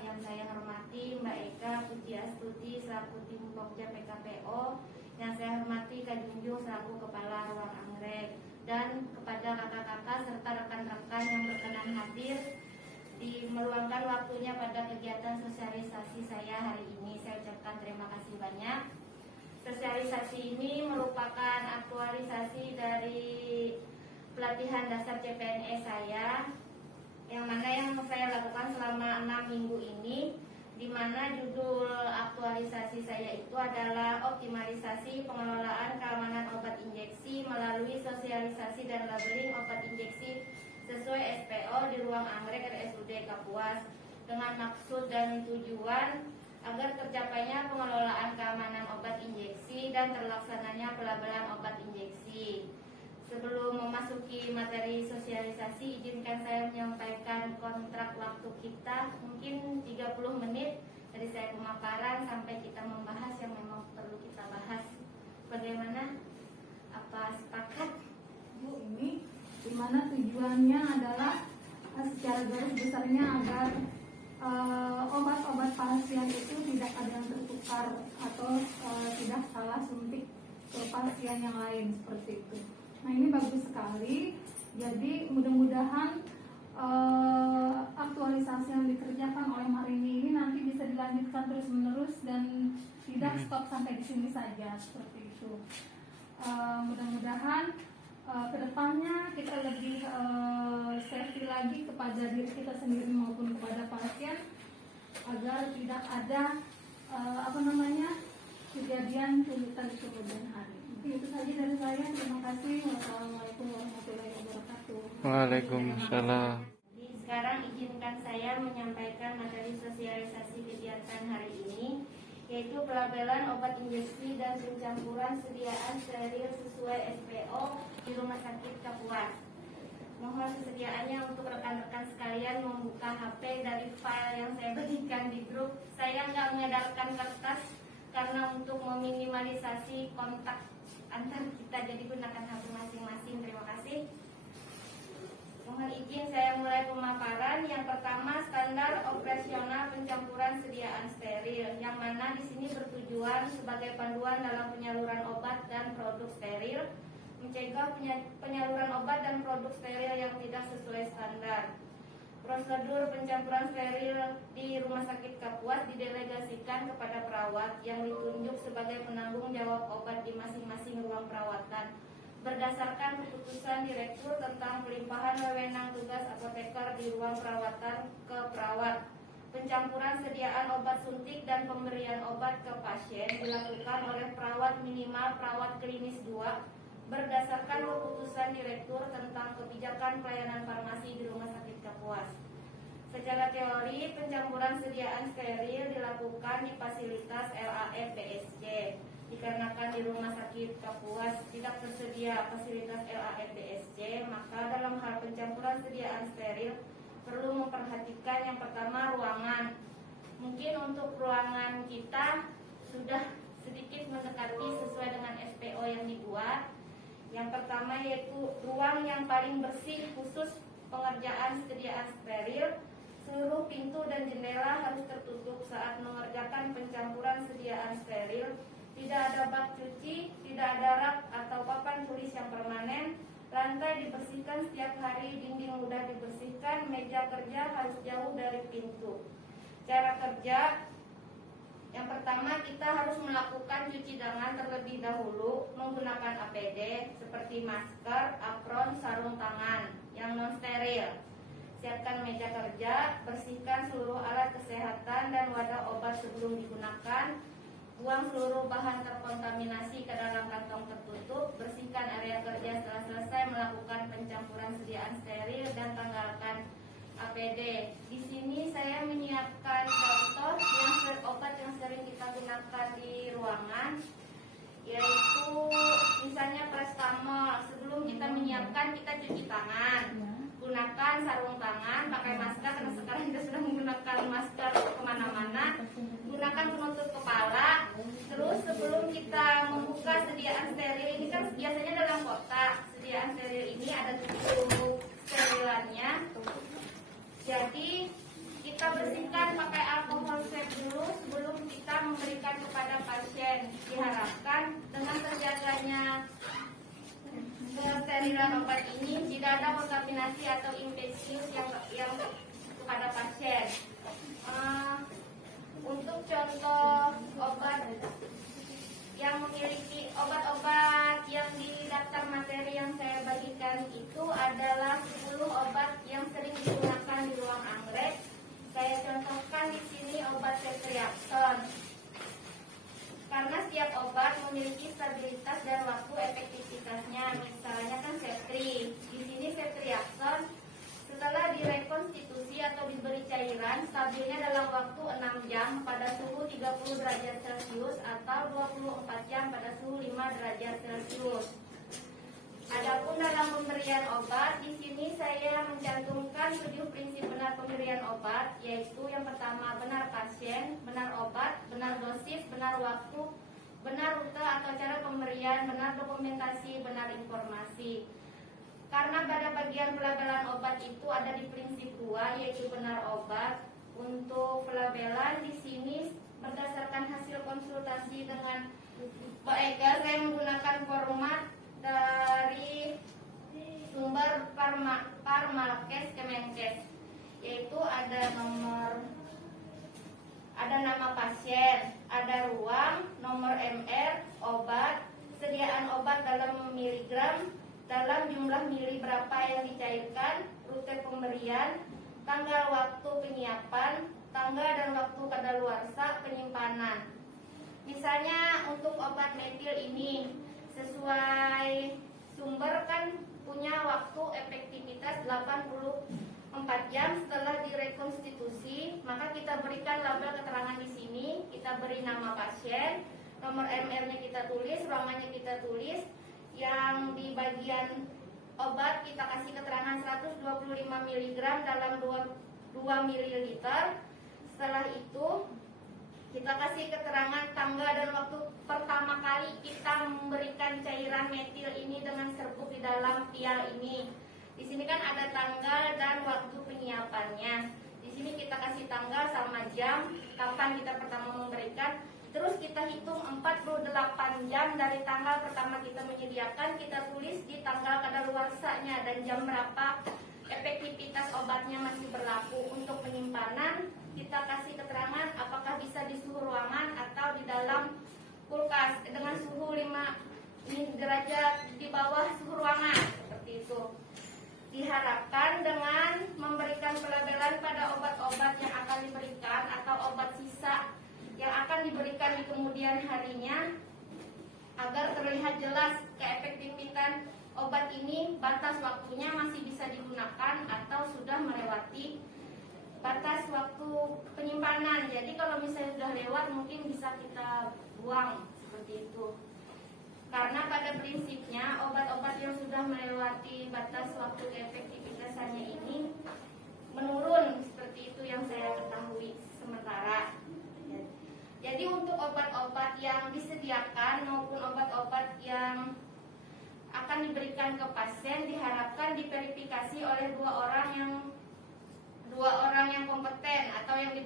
yang saya hormati Mbak Eka Pujiastuti selaku Tim Pokja PKPO, yang saya hormati Kak Junjung selaku Kepala Ruang Anggrek, dan kepada kakak-kakak serta rekan-rekan yang berkenan hadir di meluangkan waktunya pada kegiatan sosialisasi saya hari ini. Saya ucapkan terima kasih banyak. Sosialisasi ini merupakan aktualisasi dari pelatihan dasar CPNS saya, yang mana yang saya lakukan selama 6 minggu ini, di mana judul aktualisasi saya itu adalah optimalisasi pengelolaan keamanan obat injeksi melalui sosialisasi dan labeling obat injeksi sesuai SPO di Ruang Anggrek RSUD Kapuas, dengan maksud dan tujuan agar tercapainya pengelolaan keamanan obat injeksi dan terlaksananya pelabelan obat injeksi. Sebelum memasuki materi sosialisasi, izinkan saya menyampaikan kontrak waktu kita, mungkin 30 menit dari saya pemaparan sampai kita membahas yang memang perlu kita bahas. Bagaimana? Apa sepakat? Bu, ini dimana tujuannya adalah secara garis besarnya agar obat-obat pasien itu tidak ada yang tertukar atau tidak salah suntik ke pasien yang lain seperti itu. Nah, ini bagus sekali. Jadi mudah-mudahan aktualisasi yang dikerjakan oleh Marini ini nanti bisa dilanjutkan terus-menerus dan tidak stop sampai di sini saja seperti itu. Mudah-mudahan kedepannya kita lebih safety lagi kepada diri kita sendiri maupun kepada pasien, agar tidak ada kejadian tuntutan di kemudian hari. Mungkin itu saja dari saya. Terima kasih. Wassalamualaikum warahmatullahi wabarakatuh. Waalaikumsalam. Sekarang izinkan saya menyampaikan materi sosialisasi kegiatan hari ini, yaitu pelabelan obat injeksi dan pencampuran sediaan steril sesuai SPO di Rumah Sakit Kapuas. Mohon kesediaannya untuk rekan-rekan sekalian membuka HP dari file yang saya bagikan di grup. Saya nggak mengedarkan kertas karena untuk meminimalisasi kontak antar kita, jadi gunakan HP masing-masing. Terima kasih. Mohon izin saya mulai pemaparan. Yang pertama, standar operasional pencampuran sediaan steril, yang mana di sini bertujuan sebagai panduan dalam penyaluran obat dan produk steril, mencegah penyaluran obat dan produk steril yang tidak sesuai standar. Prosedur pencampuran steril di Rumah Sakit Kapuas didelegasikan kepada perawat yang ditunjuk sebagai penanggung jawab obat di masing-masing ruang perawatan, berdasarkan keputusan Direktur tentang pelimpahan wewenang tugas apoteker di ruang perawatan ke perawat. Pencampuran sediaan obat suntik dan pemberian obat ke pasien dilakukan oleh perawat minimal perawat klinis 2 berdasarkan keputusan Direktur tentang kebijakan pelayanan farmasi di Rumah Sakit Kapuas. Secara teori, pencampuran sediaan steril dilakukan di fasilitas LAF BSC. Dikarenakan di Rumah Sakit Kapuas tidak tersedia fasilitas LAF BSC, maka dalam hal pencampuran sediaan steril perlu memperhatikan yang pertama ruangan. Mungkin untuk ruangan kita sudah sedikit mendekati sesuai dengan SPO yang dibuat. Yang pertama yaitu ruang yang paling bersih khusus pengerjaan sediaan steril. Seluruh pintu dan jendela harus tertutup saat mengerjakan pencampuran sediaan steril. Tidak ada bak cuci, tidak ada rak atau papan tulis yang permanen. Lantai dibersihkan setiap hari, dinding mudah dibersihkan, meja kerja harus jauh dari pintu. Cara kerja, yang pertama kita harus melakukan cuci tangan terlebih dahulu menggunakan APD seperti masker, apron, sarung tangan yang non steril. Siapkan meja kerja, bersihkan seluruh alat kesehatan dan wadah obat sebelum digunakan. Buang seluruh bahan terkontaminasi ke dalam kantong tertutup. Bersihkan area kerja setelah selesai melakukan pencampuran sediaan steril dan tanggalkan APD. Di sini saya menyiapkan contoh obat yang sering kita gunakan di ruangan, yaitu misalnya paracetamol. Sebelum kita menyiapkan, kita cuci tangan, gunakan sarung tangan, pakai masker karena sekarang kita sudah menggunakan masker kemana-mana. Gunakan penutup kepala. Terus sebelum kita membuka sediaan steril ini, kan biasanya dalam kotak. Sediaan steril ini ada 7 sterilannya. Jadi kita bersihkan pakai memberikan kepada pasien. Diharapkan dengan terjaganya kesterilan obat ini tidak ada kontaminasi atau infeksius yang kepada pasien. Untuk contoh obat yang memiliki obat-obat yang di daftar materi yang saya bagikan itu adalah 10 obat yang sering digunakan di ruang anggrek. Saya contohkan di sini obat ceftriaxone. Karena setiap obat memiliki stabilitas dan waktu efektivitasnya. Misalnya kan Ceftri. Di sini ceftriaxone setelah direkonstitusi atau diberi cairan, stabilnya dalam waktu 6 jam pada suhu 30 derajat Celcius atau 24 jam pada suhu 5 derajat Celcius. Adapun dalam pemberian obat, di sini saya mencantumkan 7 prinsip benar pemberian obat, yaitu yang pertama benar pasien, benar obat, benar dosis, benar waktu, benar rute atau cara pemberian, benar dokumentasi, benar informasi. Karena pada bagian pelabelan obat itu ada di prinsip 2, yaitu benar obat. Untuk pelabelan di sini berdasarkan hasil konsultasi dengan Pak Ega, saya menggunakan format dari sumber Parmalkes Kemenkes, yaitu ada nama pasien, ada ruang, nomor MR, obat, sediaan obat dalam miligram, dalam jumlah mili berapa yang dicairkan, rute pemberian, tanggal waktu penyiapan, tanggal dan waktu kadaluarsa penyimpanan. Misalnya untuk obat metil ini sesuai sumber kan punya waktu efektivitas 84 jam setelah direkonstitusi, maka kita berikan label keterangan di sini, kita beri nama pasien, nomor MR-nya kita tulis, ruangannya kita tulis. Yang di bagian obat kita kasih keterangan 125 mg dalam 2 ml. Setelah itu kita kasih keterangan tanggal dan waktu pertama kali kita memberikan cairan metil ini dengan serbuk di dalam pial ini. Di sini kan ada tanggal dan waktu penyiapannya. Di sini kita kasih tanggal sama jam kapan kita pertama memberikan. Terus kita hitung 48 jam dari tanggal pertama kita menyediakan, kita tulis di tanggal kadaluarsanya dan jam berapa efektivitas obatnya masih berlaku. Untuk penyimpanan kita kasih keterangan apakah bisa di suhu ruangan atau di dalam kulkas dengan suhu 5 derajat di bawah suhu ruangan, seperti itu. Diharapkan dengan memberikan pelabelan pada obat-obat yang akan diberikan atau obat sisa yang akan diberikan di kemudian harinya, agar terlihat jelas keefektifan obat ini, batas waktunya masih bisa digunakan atau sudah melewati batas waktu penyimpanan. Jadi kalau misalnya sudah lewat mungkin bisa kita buang, seperti itu. Karena pada prinsipnya obat-obat yang sudah melewati batas waktu keefektifitasannya ini menurun, seperti itu yang saya ketahui sementara. Jadi untuk obat-obat yang disediakan maupun obat-obat yang akan diberikan ke pasien diharapkan diverifikasi oleh dua orang yang kompeten atau yang